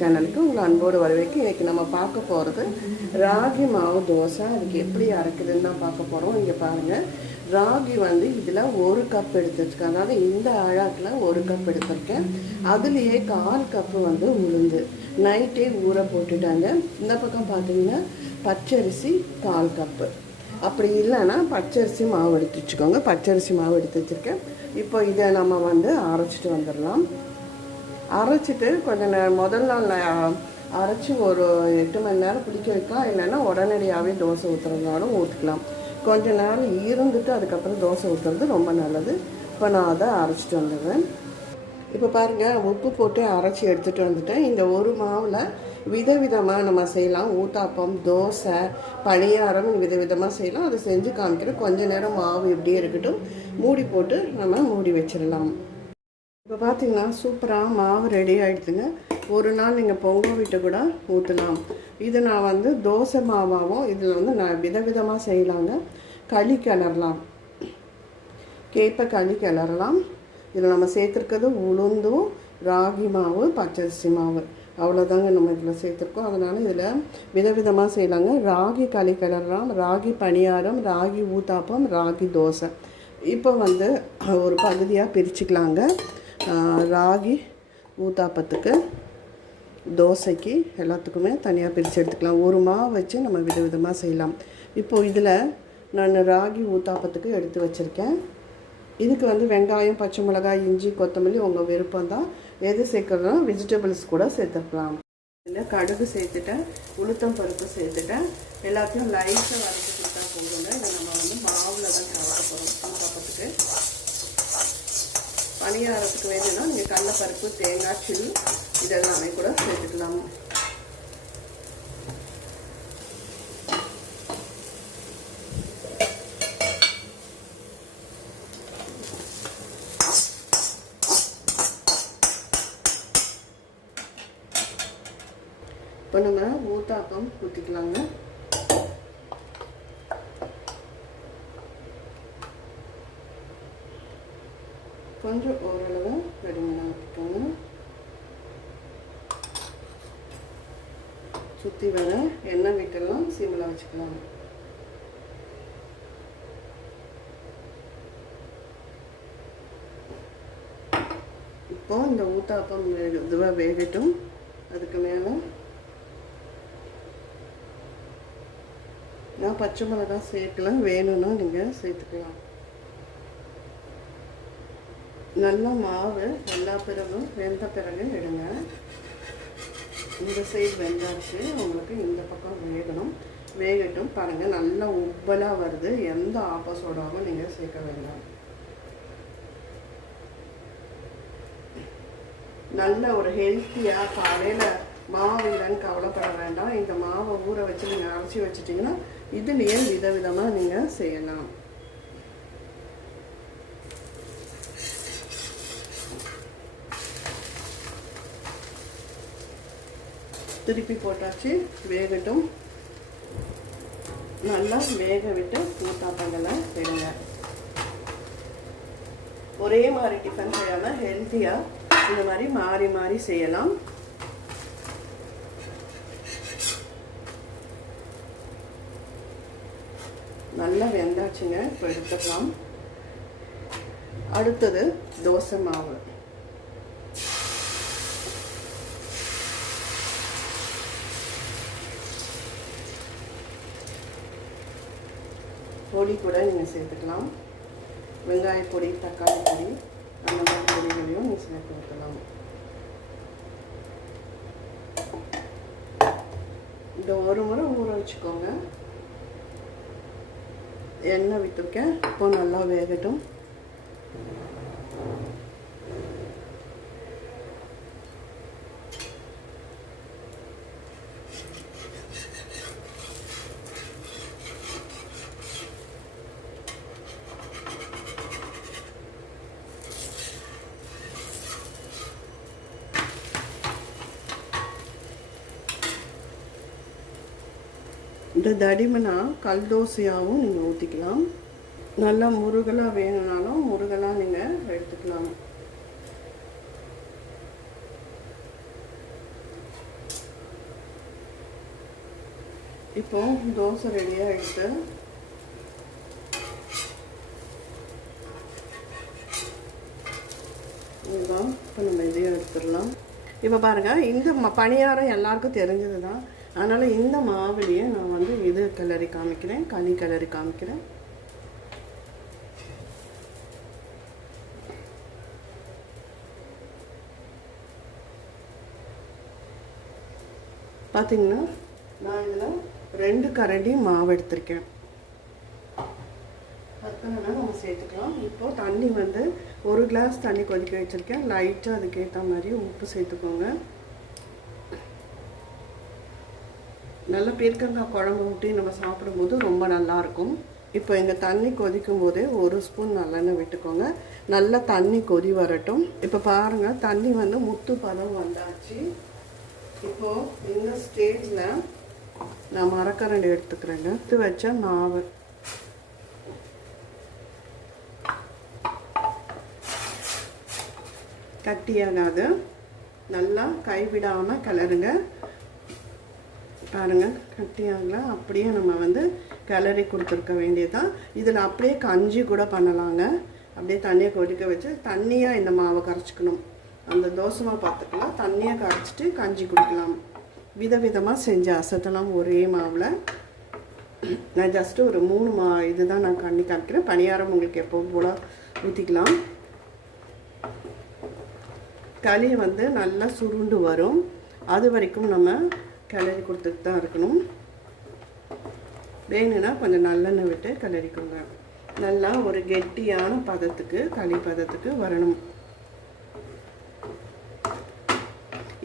சேனலுக்கு உங்களை அன்போடு வரவேற்க இன்றைக்கி நம்ம பார்க்க போகிறது ராகி மாவு தோசை. அதுக்கு எப்படி அரைக்குதுன்னு தான் பார்க்க போகிறோம் இங்கே பாருங்கள் ராகி வந்து இதில் ஒரு கப் எடுத்து அதாவது இந்த அழாக்கில் ஒரு கப் எடுத்திருக்கேன். அதுலேயே கால் கப்பு வந்து உளுந்து. நைட்டே ஊற போட்டுட்டாங்க. இந்த பக்கம் பார்த்தீங்கன்னா பச்சரிசி கால் கப்பு அப்படி இல்லைன்னா பச்சரிசி மாவு எடுத்து வச்சுக்கோங்க. பச்சரிசி மாவு எடுத்து வச்சுருக்கேன். இப்போ இதை நம்ம வந்து அரைச்சிட்டு வந்துடலாம். அரைச்சிட்டு கொஞ்ச நேரம் முதல் நாள் நான் அரைச்சி ஒரு எட்டு மணி நேரம் பிடிக்க வைக்கலாம் இல்லைன்னா உடனடியாகவே தோசை ஊற்றுறதுனாலும் ஊற்றிக்கலாம் கொஞ்ச நேரம் இருந்துட்டு அதுக்கப்புறம் தோசை ஊற்றுறது ரொம்ப நல்லது. இப்போ நான் அதை அரைச்சிட்டு வந்துடுவேன் இப்போ பாருங்கள் உப்பு போட்டு அரைச்சி எடுத்துகிட்டு வந்துட்டேன். இந்த ஒரு மாவில் விதவிதமாக நம்ம செய்யலாம். ஊத்தாப்பம் தோசை பணியாரம் விதவிதமாக செய்யலாம். அதை செஞ்சு காமிக்கிறேன். கொஞ்ச நேரம் மாவு இப்படியே இருக்கட்டும். மூடி போட்டு நம்ம மூடி வச்சிடலாம். இப்போ பார்த்தீங்கன்னா சூப்பராக மாவு ரெடி ஆகிடுதுங்க ஒரு நாள் நீங்கள் பொங்கல் விட்டு கூட ஊற்றலாம் இது நான் வந்து தோசை மாவாகவும் இதில் வந்து நான் விதவிதமாக செய்யலாங்க. களி கிளறலாம். கேப்பை களி கிளறலாம். இதில் நம்ம சேர்த்துருக்கிறது உளுந்தும் ராகி மாவு பச்சரிசி மாவு. அவ்வளோதாங்க நம்ம இதில் சேர்த்துருக்கோம். அதனால் இதில் விதவிதமாக செய்யலாங்க. ராகி களி கிளறலாம். ராகி பணியாரம் ராகி ஊத்தாப்பம் ராகி தோசை. இப்போ வந்து ஒரு பகுதியாக பிரிச்சுக்கலாங்க. ராகி ஊத்தாப்பத்துக்கு தோசைக்கு எல்லாத்துக்குமே தனியாக பிரித்து எடுத்துக்கலாம். ஒரு மாவு வச்சு நம்ம விதவிதமாக செய்யலாம். இப்போது இதில் நான் ராகி ஊத்தாப்பத்துக்கு எடுத்து வச்சுருக்கேன். இதுக்கு வந்து வெங்காயம் பச்சை மிளகாய் இஞ்சி கொத்தமல்லி உங்கள் விருப்பம் தான். எது சேர்க்குறதுனா வெஜிடபிள்ஸ் கூட சேர்த்துக்கலாம். இல்லை கடுகு சேர்த்துட்டேன் உளுத்தம் பருப்பு சேர்த்துட்டேன். எல்லாத்தையும் லைட்டாக வரைச்சி கொடுத்தா போதுங்க இதை நம்ம வந்து மாவில் தான் கலக்க போகிறோம் ஊத்தாப்பத்துக்கு பணியாரத்துக்கு வேணும்னா நீங்கள் கடலப்பருப்பு தேங்காய் சில்லி இதெல்லாமே கூட சேர்த்துக்கலாம். இப்போ நம்ம ஊத்தாப்பம் ஊற்றிக்கலாங்க கொஞ்சம் ஓரளவு ரெடிமேடாக விட்டுக்கோங்க. சுற்றி வர எண்ணெய் விட்டெல்லாம் சிம்மில் வச்சுக்கலாம். இப்போ இந்த ஊத்தாப்பம் வேக இதுவாக வேகட்டும். அதுக்கு மேலே நான் பச்சை மிளகா சேர்க்கலாம் வேணும்னா நீங்கள் சேர்த்துக்கலாம். நல்லா மாவு எல்லா பிறகும் வெந்த பிறகு எடுங்க. இந்த சைடு வெந்தாச்சு. உங்களுக்கு இந்த பக்கம் வேகணும். வேகட்டும். பாருங்கள் நல்லா உப்பலாக வருது. எந்த ஆப்போசோடாகவும் நீங்கள் சேர்க்க வேண்டாம். நல்ல ஒரு ஹெல்த்தியாக காலையில் மாவு இல்லைன்னு கவலைப்பட வேண்டாம். இந்த மாவை ஊற வச்சு நீங்கள் அரைச்சி வச்சிட்டிங்கன்னா இதுலேயே விதவிதமாக நீங்கள் செய்யலாம். திருப்பி போட்டாச்சு வேகட்டும். நல்லா வேக விட்டு ஊத்தாப்பங்களை எடுங்க ஒரே மாதிரி டிஃபன் செய்யாமல் ஹெல்த்தியாக இந்த மாதிரி மாறி மாறி செய்யலாம். நல்லா வெந்தாச்சுங்க இப்போ எடுத்துக்கலாம். அடுத்தது தோசை மாவு. பொடி கூட நீங்கள் சேர்த்துக்கலாம். வெங்காய பொடி தக்காளி பொடி அந்த மாதிரி பொடிகளையும் நீங்கள் சேர்த்து வைக்கலாம் இந்த ஒரு முறை ஊற வச்சுக்கோங்க. எண்ணெய் விட்டுருக்கேன். இப்போ நல்லா வேகட்டும். இந்த தடிமனா கல் தோசையாகவும் நீங்கள் ஊற்றிக்கலாம் நல்லா முருகலாக வேணும்னாலும் முருகலாக நீங்கள் எடுத்துக்கலாம். இப்போ தோசை ரெடியாக எடுத்து இப்போ நம்ம இதையும் எடுத்துடலாம். இப்போ பாருங்கள் இந்த பணியாரம் எல்லாருக்கும் தெரிஞ்சது தான் அதனால் இந்த மாவுலேயே நான் வந்து இது கிளறி காமிக்கிறேன் களி கிளறி காமிக்கிறேன். பார்த்தீங்கன்னா நான் இதில் ரெண்டு கரண்டி மாவு எடுத்திருக்கேன். நம்ம சேர்த்துக்கலாம். இப்போது தண்ணி வந்து ஒரு கிளாஸ் தண்ணி கொதிக்க வச்சுருக்கேன். லைட்டாக அதுக்கேற்ற மாதிரி உப்பு சேர்த்துக்கோங்க. நல்ல பீர்க்கங்காய் குழம்பு ஊட்டி நம்ம சாப்பிடும்போது ரொம்ப நல்லாயிருக்கும் இப்போ இந்த தண்ணி கொதிக்கும் போதே ஒரு ஸ்பூன் நல்லெண்ணெய் விட்டுக்கோங்க. நல்லா தண்ணி கொதி வரட்டும். இப்போ பாருங்கள் தண்ணி வந்து முத்து பதம் வந்தாச்சு. இப்போது இந்த ஸ்டேஜில் நான் மரக்கரண்டி எடுத்துக்கிறேங்க. எடுத்து வச்ச மாவு. கட்டியாகாது நல்லா கைவிடாமல் கிளறுங்க. பாருங்க கட்டியாகல அப்படியே நம்ம வந்து கிளறி கொடுத்துருக்க வேண்டியதுதான். இதில் அப்படியே கஞ்சி கூட பண்ணலாங்க. அப்படியே தண்ணியை கொதிக்க வச்சு தண்ணியாக இந்த மாவை கரைச்சிக்கணும். அந்த தோசை மாவு பார்த்துக்கலாம் தண்ணியாக கரைச்சிட்டு கஞ்சி குடிக்கலாம். விதவிதமாக செஞ்சு அசத்தலாம் ஒரே மாவில். நான் ஜஸ்ட்டு ஒரு மூணு மா இதுதான் நான் கண்ணி காமிக்கிறேன். பணியாரம் உங்களுக்கு எப்போ போல் ஊற்றிக்கலாம் களி வந்து நல்லா சுருண்டு வரும். அது வரைக்கும் நம்ம கிளறி கொடுத்துட்டு தான் இருக்கணும். வேணும்னா கொஞ்சம் நல்லெண்ணெய் விட்டு கிளறிக்கோங்க. நல்லா ஒரு கெட்டியான பதத்துக்கு களி பதத்துக்கு வரணும்.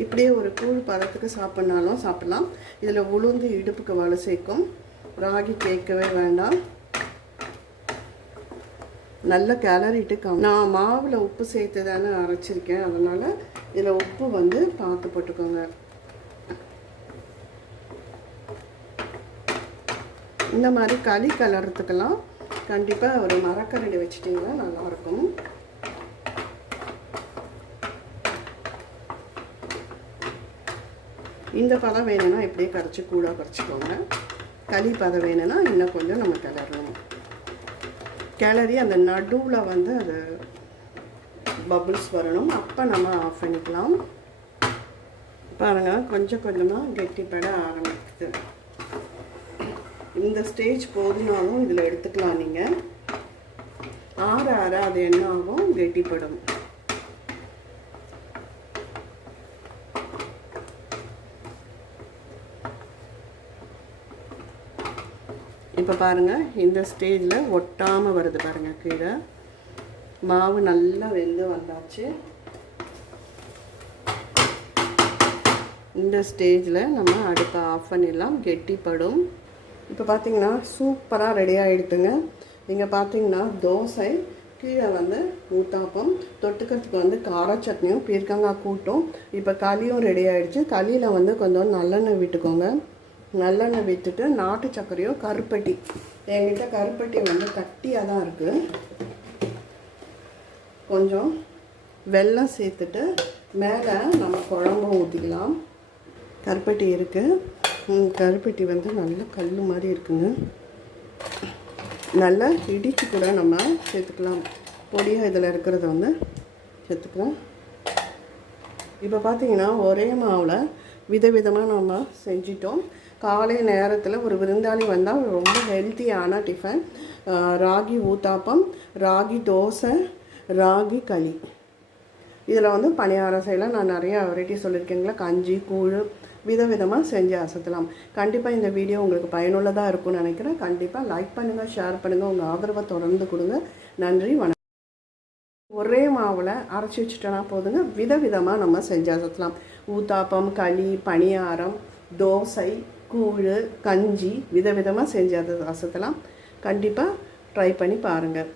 இப்படியே ஒரு கூழ் பதத்துக்கு சாப்பிட்னாலும் சாப்பிட்லாம். இதில் உளுந்து இடுப்புக்கு வலு சேர்க்கும். ராகி கேட்கவே வேண்டாம். நல்ல கிளறிட்டு நான் மாவில் உப்பு சேர்த்து தானே அரைச்சிருக்கேன். அதனால் இதில் உப்பு வந்து பார்த்து போட்டுக்கோங்க. இந்த மாதிரி களி கலர்றதுக்கெல்லாம் கண்டிப்பாக ஒரு மரக்கரண்டி வச்சிட்டிங்கன்னா நல்லாயிருக்கும். இந்த பதம் வேணும்னா இப்படியே கரைச்சி கூட கரைச்சிக்கோங்க. களி பதம் வேணும்னா இன்னும் கொஞ்சம் நம்ம கிளறணும். கிளறி அந்த நடுவில் வந்து அது பபுள்ஸ் வரணும். அப்போ நம்ம ஆஃப் பண்ணிக்கலாம். பாருங்கள் கொஞ்சம் கொஞ்சமாக கெட்டிப்பட ஆரம்பிக்குது. இந்த ஸ்டேஜ் போதுனாலும் இதில் எடுத்துக்கலாம் நீங்கள் ஆற ஆற அது என்ன ஆகும்? கெட்டிப்படும் இப்போ பாருங்கள் இந்த ஸ்டேஜில் ஒட்டாமல் வருது பாருங்கள் கீழே. மாவு நல்லா வெந்து வந்தாச்சு. இந்த ஸ்டேஜில் நம்ம அடுப்பை ஆஃப் பண்ணிடலாம் கெட்டிப்படும். இப்போ பார்த்தீங்கன்னா சூப்பராக ரெடி ஆகிடுதுங்க நீங்கள் பார்த்தீங்கன்னா தோசை கீழே வந்து ஊத்தாப்பம் தொட்டுக்கிறதுக்கு வந்து கார சட்னியும் பீர்க்கங்காய் கூட்டும். இப்போ களியும் ரெடி ஆகிடுச்சு களியில் வந்து கொஞ்சம் நல்லெண்ணெய் விட்டுக்கோங்க. நல்லெண்ணெய் விட்டுட்டு நாட்டு சர்க்கரையும் கருப்பட்டி. என்கிட்ட கருப்பட்டி வந்து கட்டியாக தான் இருக்குது கொஞ்சம் வெல்லம் சேர்த்துட்டு மேலே நம்ம குழம்பும் ஊற்றிக்கலாம் கருப்பட்டி இருக்குது கருப்பட்டி வந்து நல்ல கல் மாதிரி இருக்குங்க. நல்லா இடித்து கூட நம்ம சேர்த்துக்கலாம். பொடியாக இதில் இருக்கிறத வந்து சேர்த்துக்கலாம் இப்போ பார்த்தீங்கன்னா ஒரே மாவில் விதவிதமாக நம்ம செஞ்சிட்டோம். காலை நேரத்தில் ஒரு விருந்தாளி வந்தால் ரொம்ப ஹெல்த்தியான டிஃபன் ராகி ஊத்தாப்பம் ராகி தோசை ராகி களி. இதில் வந்து பணியாரம் செய்யலாம் நான் நிறையா வெரைட்டி சொல்லியிருக்கேங்களா கஞ்சி கூழ் விதவிதமாக செஞ்சு அசத்தலாம். கண்டிப்பாக இந்த வீடியோ உங்களுக்கு பயனுள்ளதாக இருக்கும்னு நினைக்கிறேன். கண்டிப்பாக லைக் பண்ணுங்கள் ஷேர் பண்ணுங்கள் உங்கள் ஆதரவை தொடர்ந்து கொடுங்க. நன்றி வணக்கம். ஒரே மாவில் அரைச்சி வச்சுட்டோன்னா போதுங்க. விதவிதமாக நம்ம செஞ்சு அசத்தலாம். ஊத்தாப்பம் களி பணியாரம் தோசை கூழ் கஞ்சி விதவிதமாக செஞ்சு அதை அசத்தலாம். கண்டிப்பாக ட்ரை பண்ணி பாருங்கள்